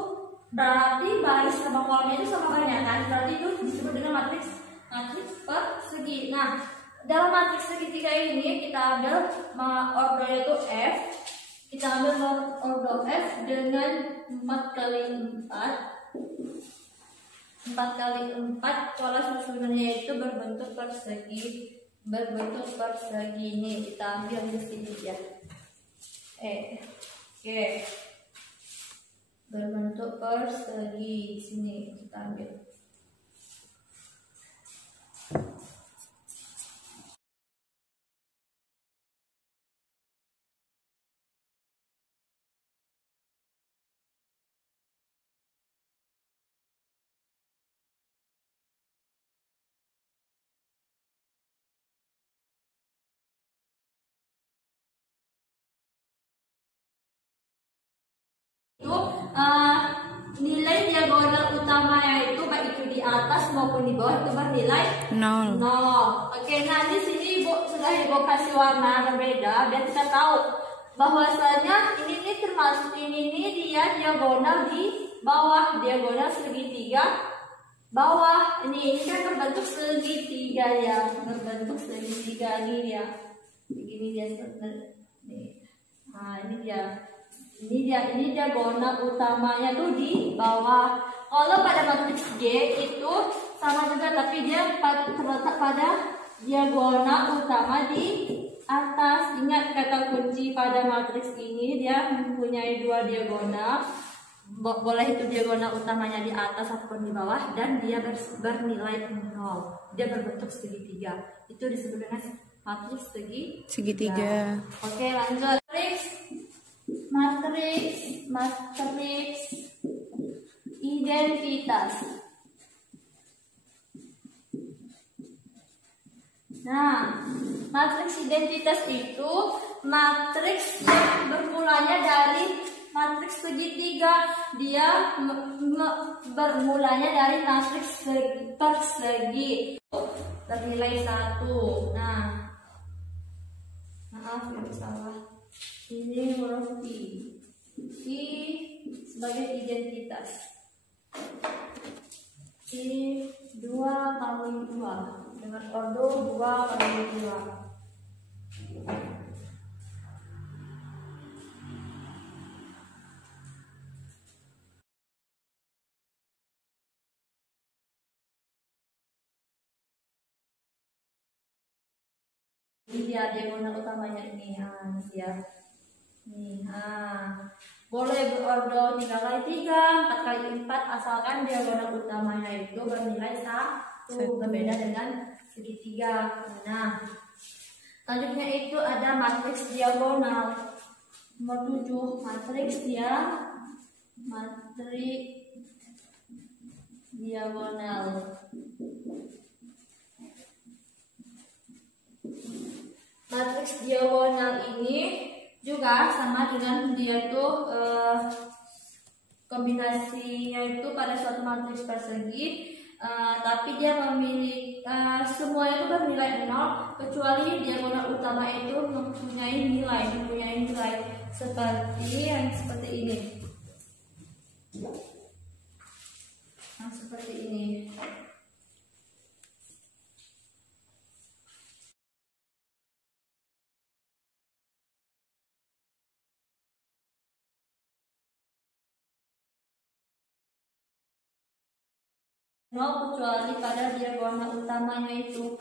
berarti baris sama kolomnya itu sama banyak kan? Berarti itu disebut dengan matriks matriks persegi. Nah, dalam matriks segitiga ini kita ambil ordonya itu F. Kita ambil ordo F dengan 4 kali 4. 4 kali 4 pola susunannya itu berbentuk persegi. Ini kita ambil di sini ya. Oke. Berbentuk persegi sini kita ambil. Nilai diagonal utamanya itu baik itu di atas maupun di bawah itu bernilai 0. Oke, nah di sini Ibu sudah Ibu kasih warna berbeda dan kita tahu bahwasanya ini termasuk ini dia diagonal di bawah, diagonal segitiga bawah. Ini kan berbentuk segitiga ya, berbentuk segitiga ini ya. Begini dia nih. Nah, ini dia diagonal utamanya tuh di bawah. Kalau pada matriks G itu sama juga, tapi dia terletak pada diagonal utama di atas. Ingat kata kunci pada matriks ini, dia mempunyai 2 diagonal. Boleh itu diagonal utamanya di atas ataupun di bawah, dan dia bernilai 0. Dia berbentuk segitiga. Itu disebut dengan matriks segitiga. Oke, lanjut. Matriks identitas. Nah, matriks identitas itu matriks yang bermulanya dari matriks segitiga. Dia bermulanya dari matriks persegi bernilai 1. Nah, maaf ya salah. Ini huruf I sebagai identitas. I 2 kali 2 dengan ordo 2 kali 2. Ini dia diagonal utamanya ini ya. Nih, boleh berordo 3 kali 3, 4 kali 4 asalkan diagonal utamanya itu bernilai 1, berbeda dengan segitiga. Nah, selanjutnya itu ada matriks diagonal. Nomor 7, matriks diagonal. Matriks diagonal ini juga sama dengan dia tuh kombinasinya itu pada suatu matriks persegi, tapi dia memiliki semuanya itu bernilai 0 kecuali diagonal utama itu mempunyai nilai seperti yang seperti ini. Nah, seperti ini. Kecuali pada diagonal utamanya itu.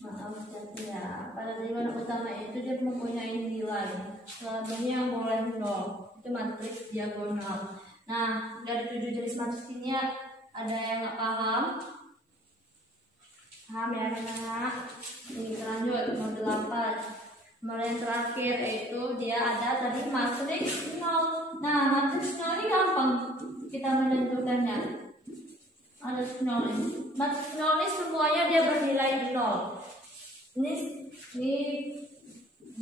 Maaf ya, pada diagonal utama itu dia mempunyai nilai. Selanjutnya yang boleh 0 itu matriks diagonal. Nah, dari 7 jenis matriks ini ada yang nggak paham? Paham ya anak-anak? Ini lanjut nomor 8. Nomor yang terakhir yaitu dia ada tadi matriks 0. Nah, matriks 0 ini gampang kita menentukannya. Ada 0 ini. Matriks 0 ini semuanya dia bernilai 0. Ini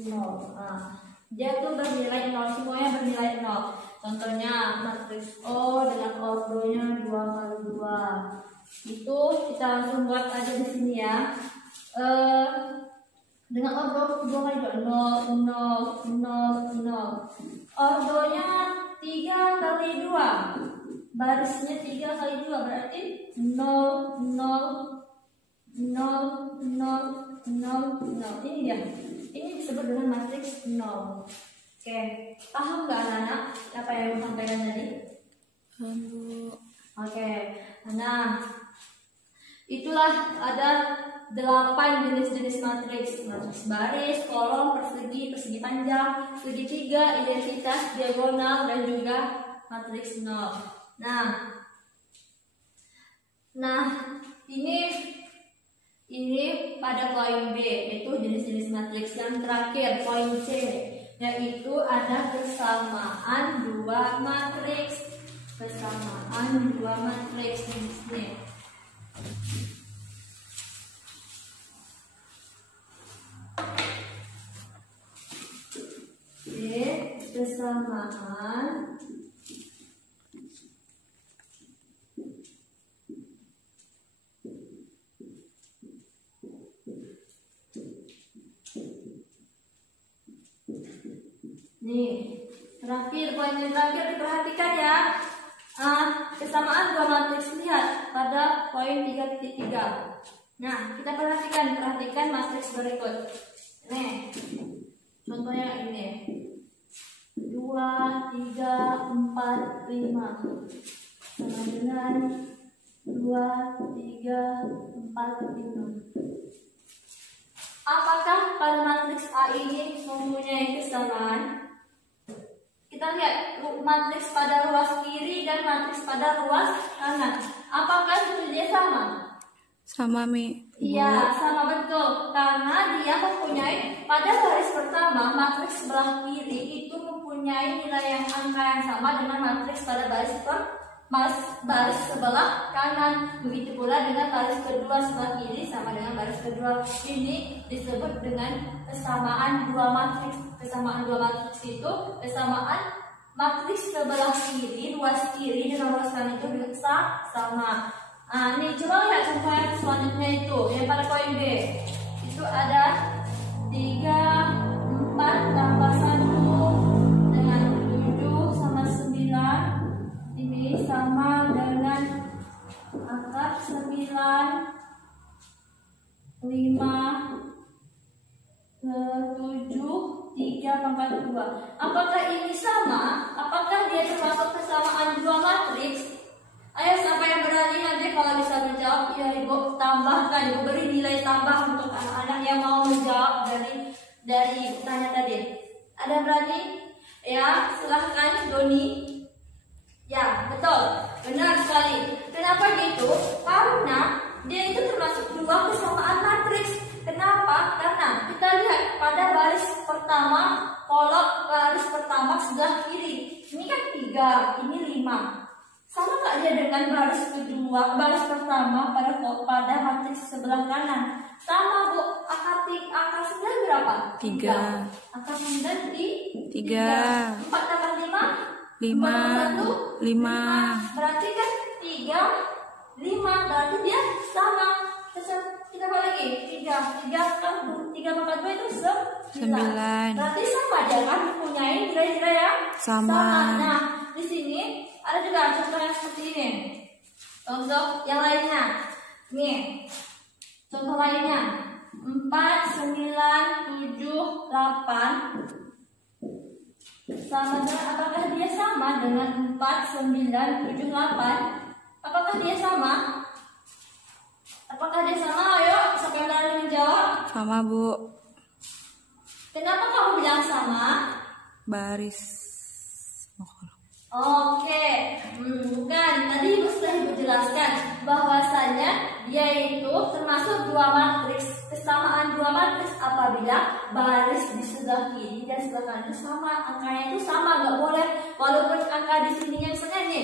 0. Nah, dia tuh bernilai 0, semuanya bernilai 0. Contohnya matriks O dengan ordonya 2 kali 2. Itu kita langsung buat aja di sini ya. Dengan ordo 2 kali 2 0 0 0 0. Ordonya 3 kali 2. barisnya 3 kali 2 berarti 0 0 0 0 0 0. Ini dia. Ini disebut dengan matriks 0. Oke, paham nggak anak-anak apa yang aku sampaikan tadi? Paham, Bu. Oke, nah itulah ada 8 jenis-jenis matriks: matriks baris, kolom, persegi, persegi panjang, segitiga, identitas, diagonal, dan juga matriks 0. Nah ini pada poin B, yaitu jenis-jenis matriks. Yang terakhir poin C, yaitu ada kesamaan dua matriks. Kesamaan dua matriks jenisnya. Kesamaan nih, terakhir, poin yang terakhir diperhatikan ya. Kesamaan dua matriks, lihat pada poin 3.3. Nah, kita perhatikan matriks berikut. Nih, contohnya ini. 2, 3, 4, 5 sama dengan 2, 3, 4, 5. Apakah pada matriks A ini mempunyai kesamaan? Kita lihat matriks pada ruas kiri dan matriks pada ruas kanan. Apakah itu dia sama? Sama, Mi. Iya, sama betul. Karena dia mempunyai pada baris pertama matriks sebelah kiri itu mempunyai nilai yang angka yang sama dengan matriks pada baris sebelah kanan. Begitu pula dengan baris kedua sebelah kiri sama dengan baris kedua. Ini disebut dengan kesamaan dua matriks. Kesamaan dua matriks itu kesamaan matriks sebelah kiri, ruas kiri dengan ruas kanan itu sama. Nih coba lihat contoh yang selanjutnya itu yang pada poin B. Itu ada 3, 4 tambah 1 dengan 7 sama 9. Ini sama dengan angka 9, 5, 7, 3 pangkat 2. Apakah ini sama? Apakah dia termasuk kesamaan dua matriks? Ayo, siapa yang berani nanti kalau bisa menjawab, ya Ibu tambahkan, Ibu beri nilai tambah untuk anak-anak yang mau menjawab dari Ibu tanya tadi. Ada berani? Ya, silahkan Doni. Ya, betul, benar sekali. Kenapa gitu? Karena dia itu termasuk dua kesamaan matriks. Kenapa? Karena kita lihat pada baris pertama, kolom baris pertama sebelah kiri. Ini kan 3, ini 5. Sama nggak dia dengan baris kedua, baris pertama pada matriks sebelah kanan? Sama, Bu. Akar 9 berapa? 3. Akar 9 di 3. 4 tambah 5? 5. 5. Berarti kan 3, 5. Berarti dia sama. Kita balik lagi. 3 pangkat 2 itu 9. Berarti sama dia kan mempunyai nilai-nilai yang sama. Nah, di sini ada juga contoh yang seperti ini. Contoh yang lainnya. Nih. Contoh lainnya. 4, 9, 7, 8. Sama dengan, apakah dia sama dengan 4, 9, 7, 8? Apakah dia sama? Apakah dia sama? Ayo, siapa yang berani menjawab? Sama, Bu. Kenapa kamu bilang sama? Baris. Oke, bukan. Tadi Ibu sudah jelaskan bahwasanya dia itu termasuk dua matriks. Kesamaan dua matriks apabila baris di sebelah kiri dan sebelah kanan itu sama, angkanya itu sama, nggak boleh. Walaupun angka di sini yang sengaja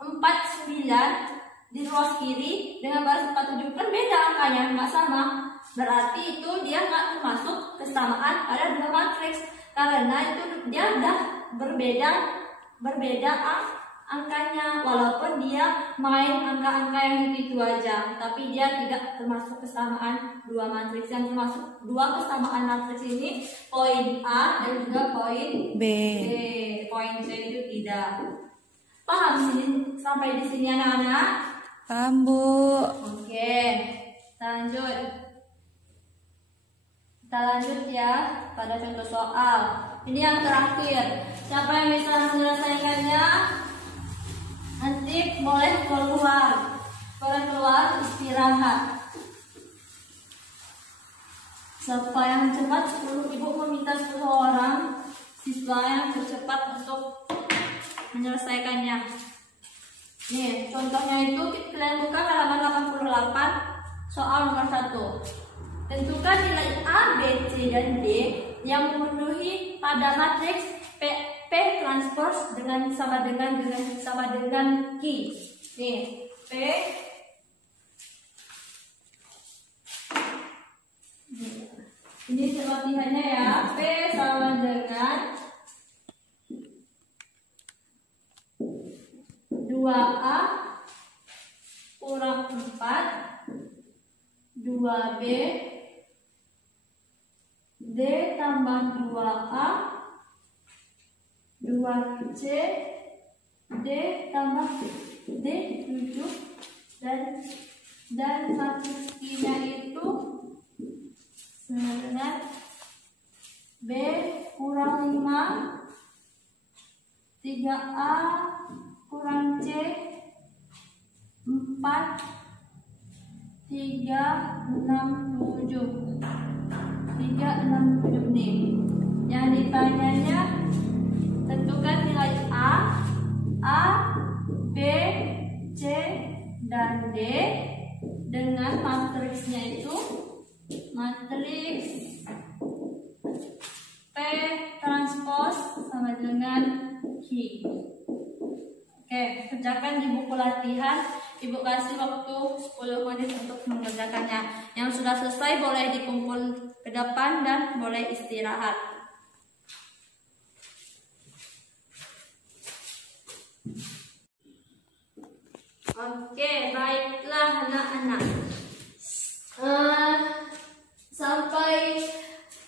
49 di ruas kiri dengan baris 47 kan beda angkanya, nggak sama. Berarti itu dia nggak termasuk kesamaan pada dua matriks karena itu dia udah berbeda angkanya, walaupun dia main angka-angka yang itu aja, tapi dia tidak termasuk kesamaan dua matriks. Yang termasuk dua kesamaan matriks ini poin A dan juga poin B. Poin C itu tidak. Paham sini sampai di sini anak-anak? Paham, Bu. Oke, kita lanjut. Kita lanjut ya pada contoh soal. Ini yang terakhir. Siapa yang bisa menyelesaikannya? Nanti boleh keluar istirahat. Siapa yang cepat, 10 ibu meminta 10 orang siswa yang tercepat untuk menyelesaikannya. Nih, contohnya itu kalian buka halaman 88 soal nomor 1. Tentukan nilai A, B, C, dan D yang memenuhi pada matriks P transpose sama dengan Q. Nih, P ini latihannya ya. P sama dengan 2A kurang 4 2B D tambah 2A 2C D tambah D 7 dan matriks Q-nya itu sama dengan B kurang 5 3A kurang C 4 3 6 7 nih. Yang ditanyanya tentukan nilai A, B, C, dan D dengan matriksnya itu matriks P transpose sama dengan Q. Oke, kerjakan di buku latihan. Ibu kasih waktu 10 menit untuk mengerjakannya. Yang sudah selesai boleh dikumpul ke depan dan boleh istirahat. Oke, baiklah anak-anak. Sampai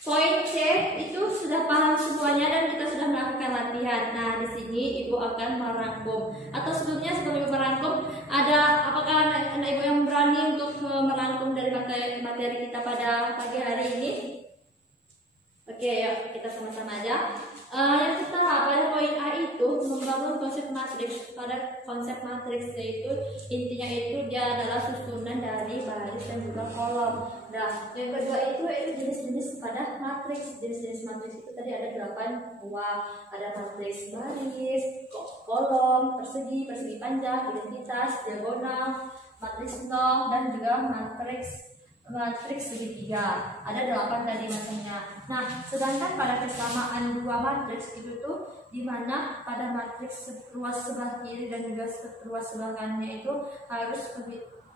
poin C itu sudah paham semuanya dan kita sudah melakukan latihan. Nah, di sini ibu akan merangkum. Atau sebelum ibu merangkum, apakah anak ibu yang berani untuk merangkum dari materi kita pada pagi hari ini? Oke, yuk kita sama-sama aja. Yang pertama pada poin A itu membangun konsep matriks. Pada konsep matriks yaitu intinya itu dia adalah susunan dari baris dan juga kolom. Nah, yang kedua itu jenis-jenis pada matriks. Jenis-jenis matriks itu tadi ada 8 buah. Ada matriks baris, kolom, persegi panjang, identitas, diagonal, matriks nol, dan juga matriks segitiga. Ada 8 tadi macamnya. Nah, sedangkan pada kesamaan dua matriks itu tuh di mana pada matriks ruas sebelah kiri dan juga ruas sebelah kanannya itu harus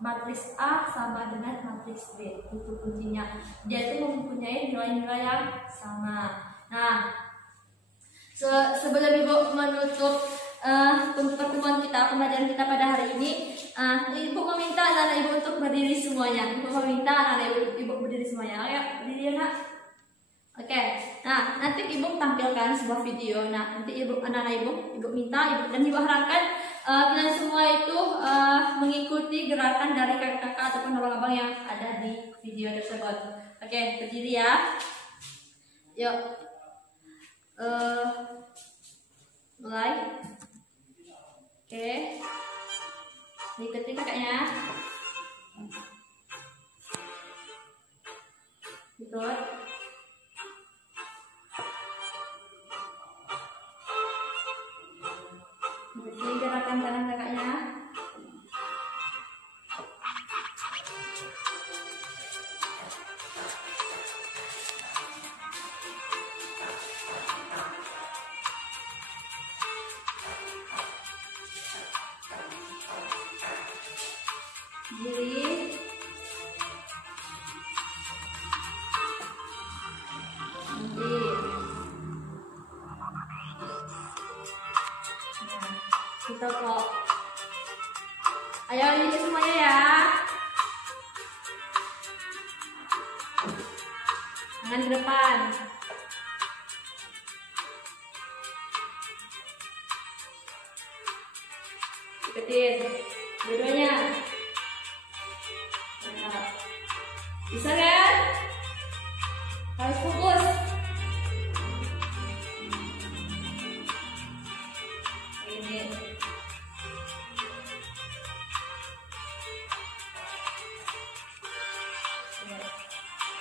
matriks A sama dengan matriks B. Itu kuncinya. Dia itu mempunyai nilai-nilai yang sama. Nah, sebelum ibu menutup pertemuan kita, pembelajaran kita pada hari ini, ibu meminta anak-anak ibu untuk berdiri semuanya. Ibu meminta anak-anak ibu berdiri semuanya. Ayo, berdiri anak. Oke, nah nanti ibu tampilkan sebuah video. Nah nanti anak-anak ibu minta dan ibu harapkan kalian semua itu mengikuti gerakan dari kakak-kakak ataupun abang-abang yang ada di video tersebut. Oke, berdiri ya. Yuk, mulai. Oke, ikuti kakaknya. Ikut. Ikuti gerakan tangan kakaknya. Diri. Kita kok. Ayo ini semuanya ya. Tangan ke depan. Ikutin dua-duanya. Nah, bisa kan? Harus fokus. Ini.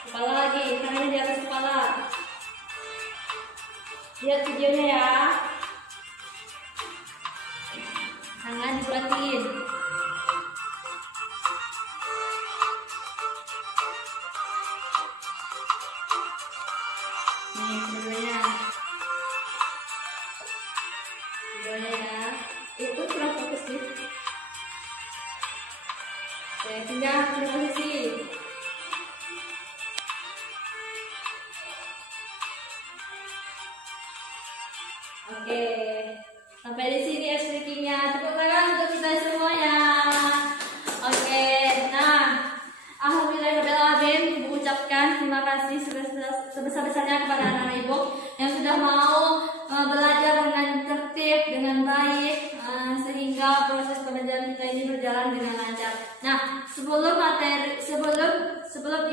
Kepala lagi, tangannya di atas kepala. Lihat videonya ya. Tangan dibulatin. Nih, kedua-duanya. Kedua-duanya ya. Itu kurang fokus sih. Oke, pindah posisi. Oke, sampai di sini extractingnya. Tepuk tangan untuk kita semuanya. Oke, nah, alhamdulillahirobbilalamin, ibu ucapkan terima kasih sebesar-besarnya kepada anak-anak ibu yang sudah mau belajar dengan tertib, dengan baik, sehingga proses pembelajaran kita ini berjalan dengan lancar. Nah, sebelum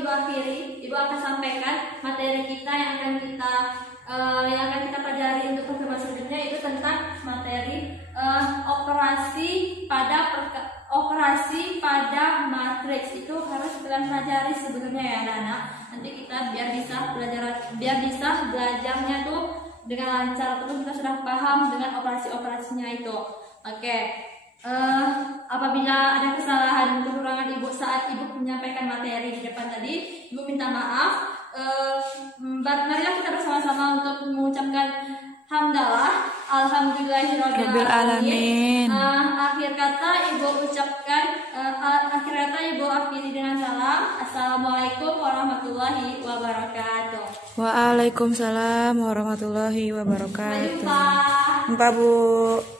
ibu akhiri, ibu akan sampaikan materi kita yang akan kita pelajari untuk pertemuan selanjutnya, itu tentang materi operasi pada matriks. Itu harus kalian pelajari sebelumnya ya anak-anak. Nanti kita biar bisa belajarnya tuh dengan lancar, ataupun kita sudah paham dengan operasinya itu. Oke. Apabila ada kesalahan, kekurangan ibu saat ibu menyampaikan materi di depan tadi, ibu minta maaf. Marilah kita bersama-sama untuk mengucapkan hamdalah, alhamdulillahirobbilalamin. Alamin. Akhir kata ibu akhiri dengan salam. Assalamualaikum warahmatullahi wabarakatuh. Waalaikumsalam warahmatullahi wabarakatuh. Sampai jumpa. Jumpa Bu.